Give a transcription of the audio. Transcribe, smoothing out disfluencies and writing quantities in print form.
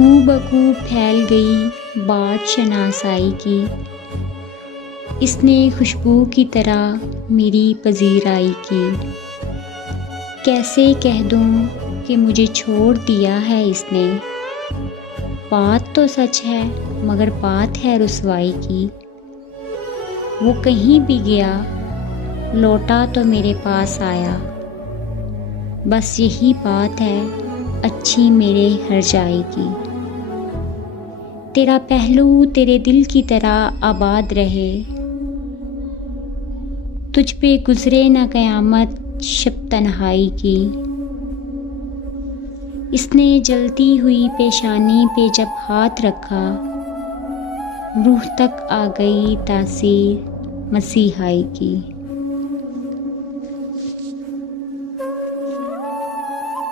कू फैल गई बात शनासाई की। इसने खुशबू की तरह मेरी पजीराई की। कैसे कह दूं कि मुझे छोड़ दिया है इसने। बात तो सच है मगर बात है रुसवाई की। वो कहीं भी गया लौटा तो मेरे पास आया। बस यही बात है अच्छी मेरे हर जाएगी। तेरा पहलू तेरे दिल की तरह आबाद रहे। तुझ पे गुजरे न कयामत शब तन्हाई की। इसने जलती हुई पेशानी पे जब हाथ रखा, रूह तक आ गई तासीर मसीहाई की।